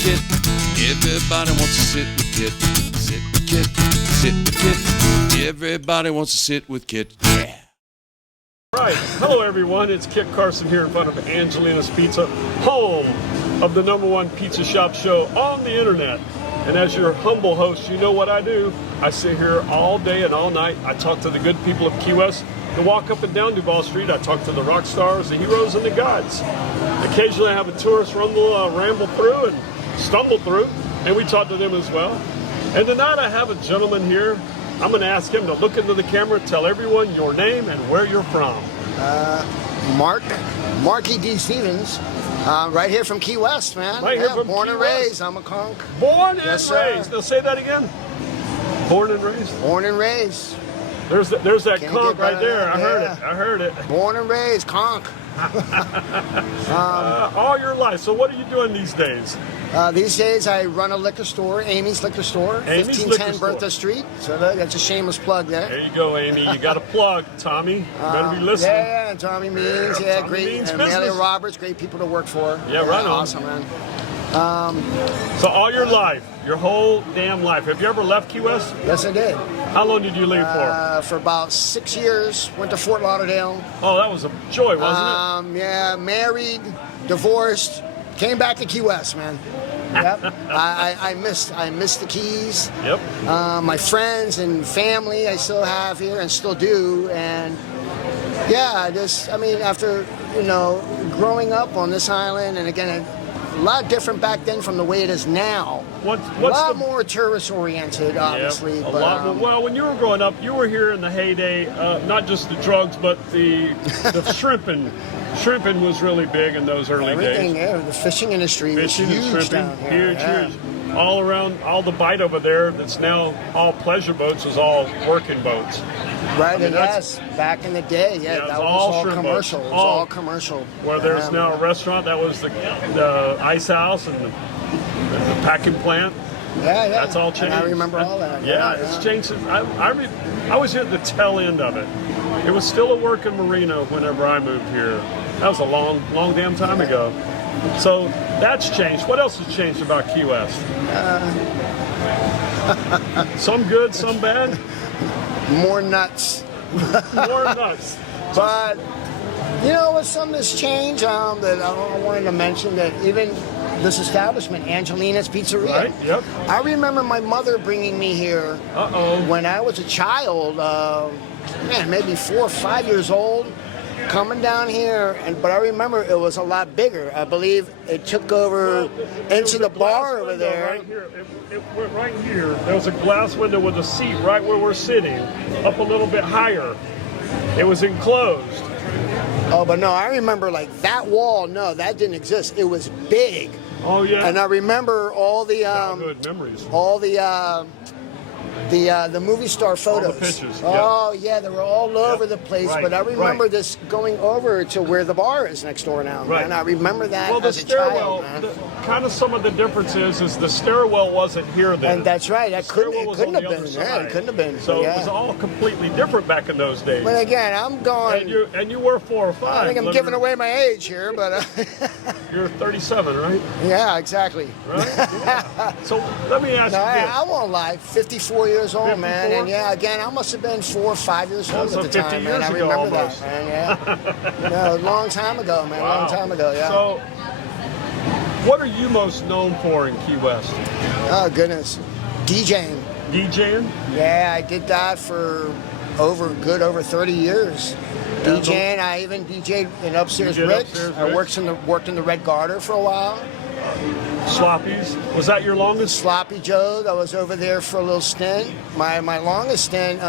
Kit. Everybody wants to sit with Kit. Sit with Kit. Sit with Kit. Everybody wants to sit with Kit. Yeah. Right. Hello, everyone. It's Kit Carson here in front of Angelina's Pizza, home of the #1 pizza shop show on the internet. And as your humble host, you know what I do. I sit here all day and all night. I talk to the good people of Key West. I walk up and down Duval Street. I talk to the rock stars, the heroes, and the gods. Occasionally I have a tourist ramble through and stumble through, and we talk to them as well. And tonight I have a gentleman here. I'm going to ask him to look into the camera, tell everyone your name and where you're from. Marky D. Stevens, right here from Key West, man. Right here from born Key and West. raised. I'm a conch. Born and Yes, sir. raised. Now say that again. Born and raised. Born and raised. There's that Can't conch get right better there. than that. I heard it. Born and raised, conch. All your life. So what are you doing these days? These days I run a liquor store, Amy's Liquor Store, Amy's 1510 Liquor Store. Bertha Street. So that's a shameless plug there. There you go, Amy. You got a plug, Tommy. You better be listening. Yeah, Tommy Means, Tommy great. Means And business. Amelia Roberts, great people to work for. Yeah, right on. Awesome, man. So all your life, your whole damn life. Have you ever left Key West? Yes, I did. How long did you leave for? For about 6 years, went to Fort Lauderdale. Oh, that was a joy, wasn't Yeah, married, divorced, came back to Key West, man. Yep. I missed the Keys. it? Yep. My friends and family I still have here and still do. And yeah, after, growing up on this island, and again, a lot different back then from the way it is now. What's a lot the more tourist oriented, obviously. Yeah, a but, lot more. Well, when you were growing up, you were here in the heyday, not just the drugs, but the shrimping. Shrimping was really big in those early everything, days. yeah, the fishing industry Fishing was and huge down shrimping, here. huge, yeah. huge. All around, all the bite over there that's now all pleasure boats is all working boats. Right, mean, yes, back in the day, Yeah, that it's was all all shrimp commercial. boats. It was all commercial. Where there's now a restaurant, that was the ice house and the packing plant. Yeah. That's all changed. And I remember all that. Yeah, it's changed. I was here at the tail end of it. It was still a working marina whenever I moved here. That was a long, long damn time ago. So that's changed. What else has changed about Key West? Some good, some bad. More nuts. More nuts. But, what's something that's changed that I wanted to mention, that even this establishment, Angelina's Pizzeria. Right, yep. I remember my mother bringing me here when I was a child, maybe 4 or 5 years old, coming down here, but I remember it was a lot bigger. I believe it took over into the bar over there. Right here. It went right here. There was a glass window with a seat right where we're sitting, up a little bit higher. It was enclosed. Oh, but no, I remember like that wall. No, that didn't exist. It was big. Oh yeah. And I remember all the good memories. all the movie star photos. All the pictures, Oh yeah, they were all over the place. Right, But I remember right. this going over to where the bar is next door now. Right. And I remember that Well, the as a stairwell, child, man. kind of some of the difference is the stairwell wasn't here then. And that's right. That The stairwell it was couldn't on have the been. other Yeah, side. it couldn't have been. So yeah. it was all completely different back in those days. But again, I'm going. And you were 4 or 5. I think I'm literally. giving away my age here, but You're 37, right? yeah, exactly. Right. Yeah. So let me ask No, you this. I won't lie. 54 years old, man, 54? and yeah, again, I must have been 4 or 5 years old so at the 50 time, years man. I ago remember almost. that, man. Yeah, no, a long time ago, man. Wow. Long time ago, yeah. So, what are you most known for in Key West? Oh goodness, DJing. DJing? Yeah, I did that for over 30 years. DJing. I even DJed in Upstairs You did Rick's. Upstairs I Rick's? worked in the Red Garter for a while. Sloppies? Was that your longest? Sloppy Joe. I was over there for a little stint. My longest stint,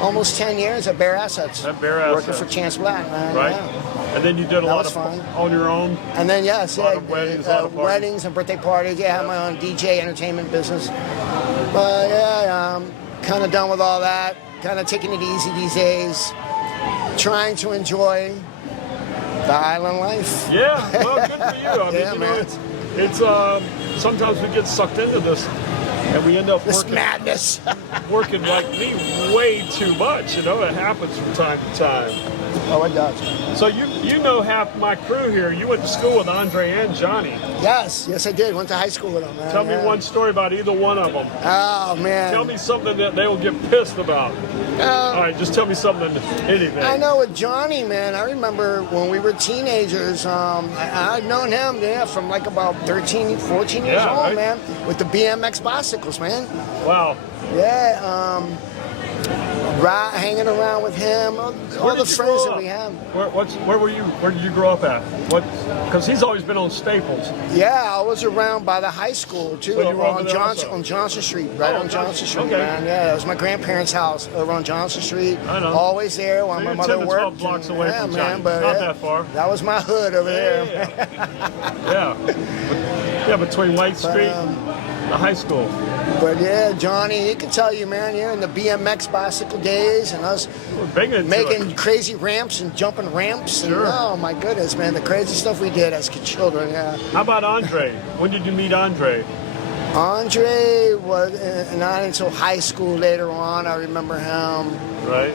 almost 10 years at Bear Assets. At Bear Working Assets. for Chance Black, man. Right. Yeah. And then you did a That lot was of fun. on your own. And then yes, A lot yeah, of weddings, a lot of parties. weddings and birthday parties. Yeah, I have my own DJ entertainment business. But yeah, kind of done with all that. Kind of taking it easy these days. Trying to enjoy the island life. Yeah, well, good for you. I mean, Yeah, you man. know, it's sometimes we get sucked into this, and we end up This working, madness. working like me way too much. You know, it happens from time to time. Oh, it does. So you know half my crew here. You went to school with Andre and Johnny. Yes, I did. Went to high school with them, man. Tell me one story about either one of them. Oh, man. Tell me something that they will get pissed about. All right, just tell me something, anything. I know with Johnny, man, I remember when we were teenagers, I'd known him, from like about 13, 14 years old, right? man, with the BMX bicycles, man. Wow. Yeah, hanging around with him, all the friends that we have. Where did you grow up at? Because he's always been on Staples. Yeah, I was around by the high school too, So you were over on there Johnson Street, right on Johnson Street, okay. man. Yeah, it was my grandparents' house over on Johnson Street. I know. Always there while So my you're mother 10 to 12 worked. blocks away from man, Johnny. but Not that far. That was my hood over there. Yeah, between White Street and the high school. But yeah, Johnny, he could tell you, man, in the BMX bicycle days and us making crazy ramps and jumping ramps. And, oh, my goodness, man, the crazy stuff we did as children, yeah. How about Andre? When did you meet Andre? Andre was not until high school later on. I remember him. Right.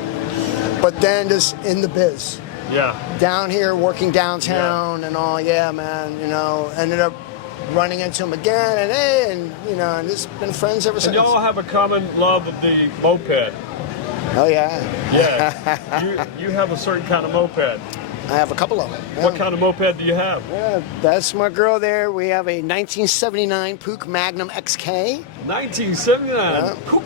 But then just in the biz. Yeah. Down here, working downtown and all, man, ended up running into him again, and just been friends ever since. And y'all have a common love of the moped. Oh, yeah. Yeah. you have a certain kind of moped. I have a couple of them. Yeah. What kind of moped do you have? Yeah, that's my girl there. We have a 1979 Puch Magnum XK. 1979 Puch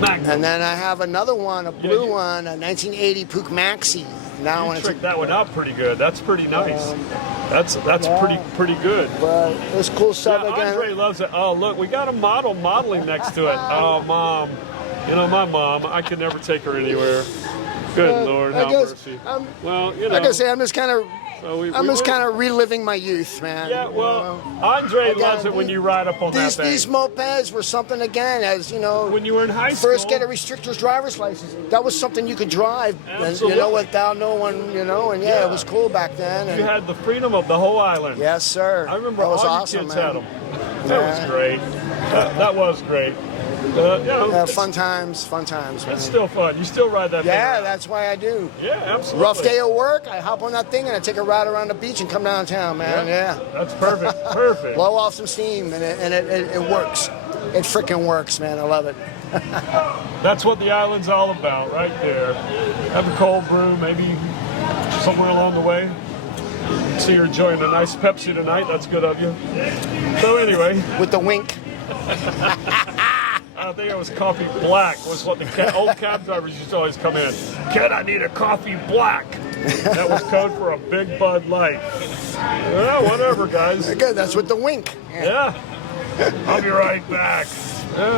Magnum. And then I have another one, a blue one, a 1980 Puch Maxi. Now you tricked that one out pretty good. That's pretty nice. That's pretty good. But it's cool stuff again. Andre loves it. Oh, look, we got a model modeling next to it. Oh, Mom. My mom, I could never take her anywhere. Good Lord, have mercy. Like I say, I'm just kind of reliving my youth, man. Yeah, well, Andre loves it when you ride up on that thing. These mopeds were something, again, as, when you were in high school. First get a restrictor's driver's license. That was something you could drive, without no one, and it was cool back then. And you had the freedom of the whole island. Yes, sir. I remember that was all awesome, your kids man. had them. That was great. That was great. Fun times, man. It's still fun. You still ride that thing? Yeah, that's why I do. Yeah, absolutely. Rough day of work, I hop on that thing and I take a ride around the beach and come downtown, man. Yeah. That's perfect. Perfect. Blow off some steam, and it works. It freaking works, man. I love it. That's what the island's all about, right there. Have a cold brew, maybe somewhere along the way. See you're enjoying a nice Pepsi tonight. That's good of you. So anyway. With the wink. I think it was coffee black was what the old cab drivers used to always come in. Kid, I need a coffee black. That was code for a big Bud Light. Well, whatever, guys. Good, that's with the wink. Yeah. I'll be right back.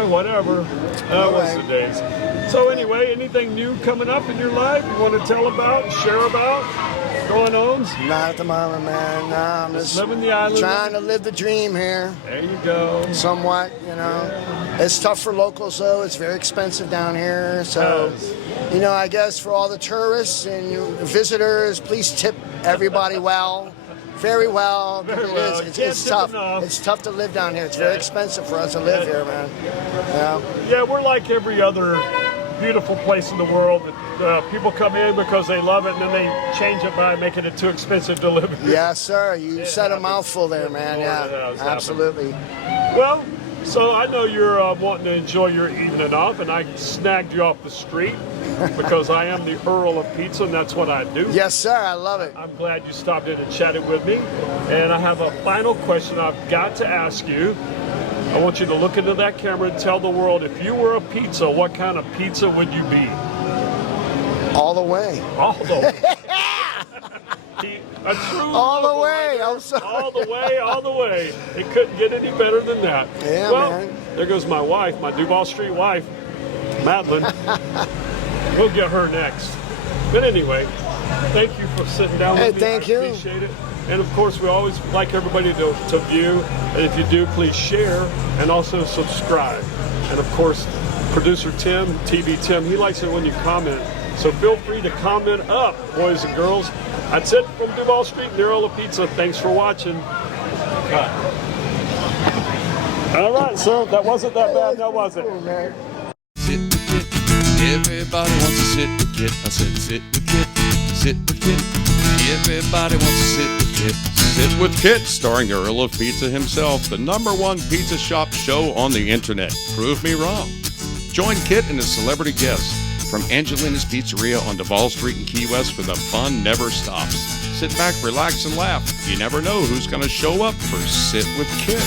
Whatever. That was the days. So anyway, anything new coming up in your life you want to tell about, share about, going on? Not at the moment, man. No, I'm just living the island. Trying to live the dream here. There you go. Somewhat, It's tough for locals, though. It's very expensive down here. So, I guess for all the tourists and visitors, please tip everybody well. Very well. Very well. It's tough. It's tough to live down here. It's very expensive for us to live here, man. Yeah, we're like every other beautiful place in the world. People come in because they love it, and then they change it by making it too expensive to live here. Yes, sir. You said a mouthful there, man. Yeah, absolutely. Well, so I know you're wanting to enjoy your evening off, and I snagged you off the street because I am the Earl of Pizza, and that's what I do. Yes, sir. I love it. I'm glad you stopped in and chatted with me. And I have a final question I've got to ask you. I want you to look into that camera and tell the world, if you were a pizza, what kind of pizza would you be? All the way. All the way. A true all the way. I'm sorry. All the way, all the way. It couldn't get any better than that. Yeah, man. There goes my wife, my Duval Street wife, Madeline. We'll get her next. But anyway, thank you for sitting down with me. Thank you. I appreciate it. And of course, we always like everybody to view. And if you do, please share and also subscribe. And of course, producer Tim, TV Tim, he likes it when you comment. So feel free to comment up, boys and girls. That's it from Duval Street and the Earl of Pizza. Thanks for watching. Cut. All right, so that wasn't that bad, now was it? Sit with Kit. Everybody wants to sit with Kit. I said sit with Kit. Sit with Kit. Kit. Everybody wants to sit with Kit. Sit with Kit, starring the Earl of Pizza himself, the #1 pizza shop show on the internet. Prove me wrong. Join Kit and his celebrity guests from Angelina's Pizzeria on Duval Street in Key West, where the fun never stops. Sit back, relax, and laugh. You never know who's going to show up for Sit with Kit.